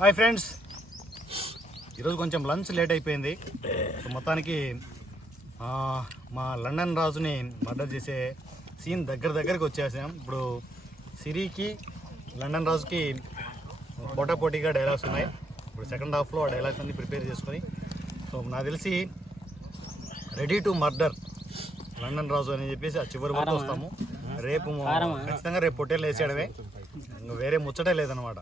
Hi friends. ఈరోజు కొంచెం lunch late అయిపోయింది. సో మొత్తానికి మా లండన్ రాజుని మర్డర్ చేసే సీన్ దగ్గర దగ్గరికి వచ్చేసాం. ఇప్పుడు సిరికి లండన్ రాజుకి పోటాపోటీగా డైలాగ్స్ ఉన్నాయి. ఇప్పుడు సెకండ్ హాఫ్లో ఆ డైలాగ్స్ అన్ని ప్రిపేర్ చేసుకొని. సో నాకు తెలిసి ready to murder London Raju అని చెప్పేసి ఆ చివరి వరకు వస్తాము. రేపు ఖచ్చితంగా రేపు పొట్టేలు వేసేయడమే. ఇంకా వేరే ముచ్చటే లేదనమాట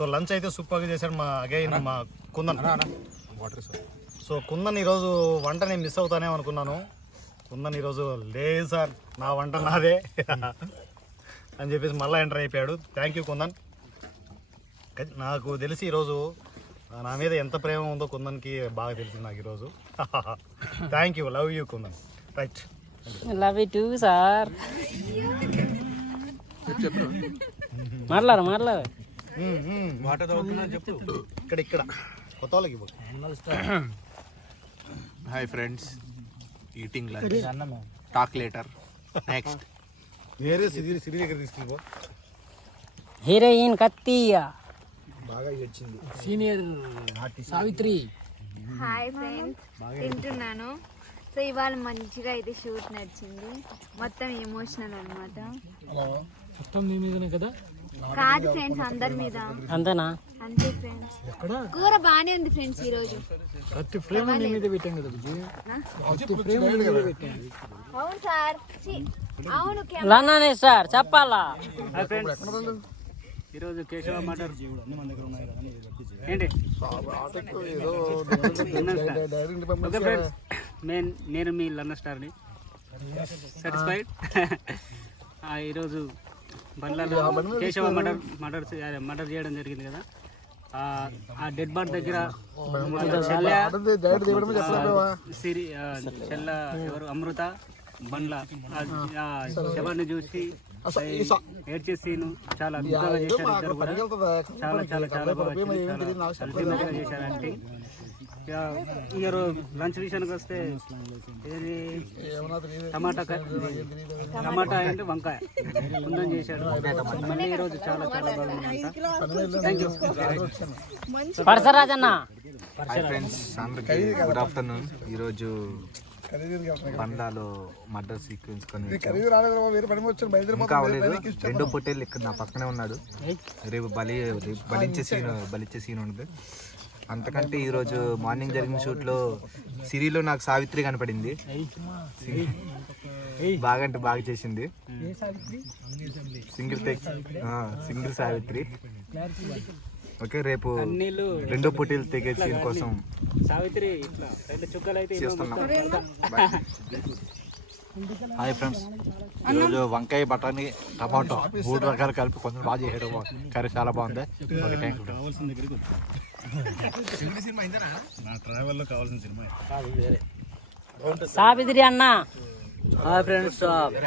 సో లంచ్ అయితే సూపర్గా చేశాడు మా అగైన్ మా కుందన్. సో కుందన్ ఈరోజు వంట నేను మిస్ అవుతానే అనుకున్నాను. కుందన్ ఈరోజు లేదు సార్ నా వంట నాదే. అని చెప్పేసి మళ్ళీ ఎంటర్ అయిపోయాడు. Thank you Kundan. నాకు తెలిసి ఈరోజు నా మీద ఎంత ప్రేమ ఉందో కుందన్కి బాగా తెలిసింది నాకు ఈరోజు. Thank you love you Kundan. Right love you too sir మాట్లాడు మాట్లాడు. వాటర్ తాగుతున్నా చెప్పు. ఇక్కడ ఇక్కడ. కొత్త వాళ్ళకి ఇవ్వు. Hi friends eating lunch talk later next వేరే సిరి సిరి దగ్గర తీసుకెళ్ళిపో. హీరోయిన్ కత్తియ బాగా ఏడ్చింది. సీనియర్ సావిత్రి. హాయ్ ఫ్రెండ్స్ తింటున్నాను. సో ఇవాళ మంచిగా అయితే షూట్ నడిచింది. మొత్తం ఎమోషనల్ అన్నమాట. మొత్తం మీ మీదనే కదా? కాదు ఫ్రెండ్స్ అందరి మీద. అంతేనా? అంతే ఫ్రెండ్స్ కూర బాగానే ఉంది ఫ్రెండ్స్ ఈ రోజు కత్తి ఫ్రేమ్ మీద పెట్టాం కదా విజయ్ కత్తి ఫ్రేమ్ మీద పెట్టాం. అవును సార్. అవును లన్నానే సార్ చెప్పాలా? ఈరోజు కేశవ మటర్. ఏంటి? ఓకే ఫ్రెండ్స్ నేను నేను మీ లన్న స్టార్ని. సాటిస్ఫైడ్ ఈరోజు బండ్లలో కేశవ మటర్ మటర్ మటర్ చేయడం జరిగింది కదా. ఆ, ఆ డెడ్ బాడీ దగ్గర సిరి చెల్ల ఎవరు? అమృత బండ్ల. శవాన్ని చూసి ఏడ్చే సీను చాలా అద్భుతంగా చేశారు ఇద్దరు కూడా. చాలా చాలా చాలా బాగా చేశారు. యాక్టింగ్ ఇక మీరు లంచ్ విషయానికి వస్తే ఏది? టమాటా టమాటా అంటే వంకాయ. కుందం చేశాడు. మళ్ళీ ఈరోజు చాలా చాలా బాగుంది థ్యాంక్ యూ ఫ్రెండ్స్ అందరికి గుడ్ ఆఫ్టర్నూన్ ఈరోజు బండాలో మర్డర్ సీక్వెన్స్ అవ్వలేదు రెండో పొట్టేళ్ళు ఇక్కడ నా పక్కనే ఉన్నాడు. రేపు బలి రేపు బలించే సీన్ బలిచ్చే సీన్ ఉంది. అంతకంటే ఈరోజు మార్నింగ్ జరిగిన షూట్లో సిరిలో నాకు సావిత్రి కనపడింది. బాగా అంటే బాగా చేసింది. Single take single Savitri. Okay రేపు రెండో పొట్టేలు తెగే సీన్ కోసం సావిత్రి ఇట్లా రెండు చుక్కలు అయితే చేస్తున్నాం. హాయ్ ఫ్రెండ్స్ ఈరోజు వంకాయ బఠానీ టమాటో మూడు రకాలు కలిపి కొంచెం బాగా చేయడం కర్రీ చాలా బాగుంది. ఓకే థ్యాంక్ యూ నా ట్రావెల్లో కావాల్సిన సినిమా. సావిత్రి అన్న. హాయ్ ఫ్రెండ్స్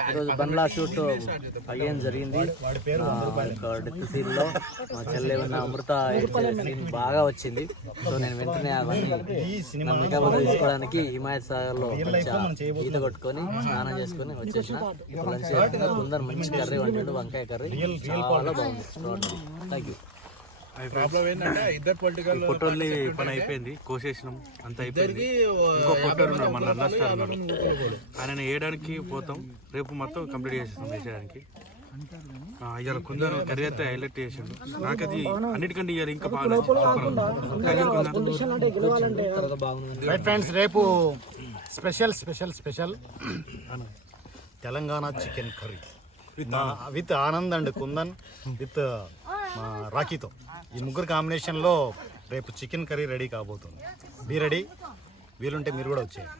ఈరోజు బండ్లా షూట్ అగైన్ జరిగింది. డెత్ సీన్లో మా చెల్లె ఉన్న అమృత సీన్ బాగా వచ్చింది. సో నేను వెంటనే అవన్నీ నమ్మకాబాద్ తీసుకోవడానికి హిమాయత్ సాగర్లో మంచిగా ఈత కొట్టుకొని స్నానం చేసుకొని వచ్చేసిన. లంచ్ కొందరు మంచి కర్రీ వండాడు వంకాయ కర్రీ. చాలా బాగుంది. థ్యాంక్ యూ పొట్టోళ్ళి పని అయిపోయింది. కోసేసినాం. అంత అయిపోయింది. ఇంకో ఉన్నాడు మన ఉన్నాడు ఆయన వేయడానికి పోతాం. రేపు మొత్తం కంప్లీట్ చేసేస్తాం వేసేయడానికి. ఆ, ఇవాళ కొందరు కర్రీ అయితే హైలైట్ చేసిండు. నాకు అది అన్నిటికంటే ఇవాళ ఇంకా బాగా. రైట్ ఫ్రెండ్స్ రేపు special special special Telangana chicken curry. With with Anand. And Kundan with మా రాఖీతో. ఈ ముగ్గురు కాంబినేషన్లో రేపు చికెన్ కర్రీ రెడీ కాబోతుంది. Be ready. వీలుంటే మీరు కూడా వచ్చేయండి.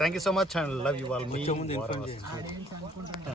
Thank you so much and love you all. Me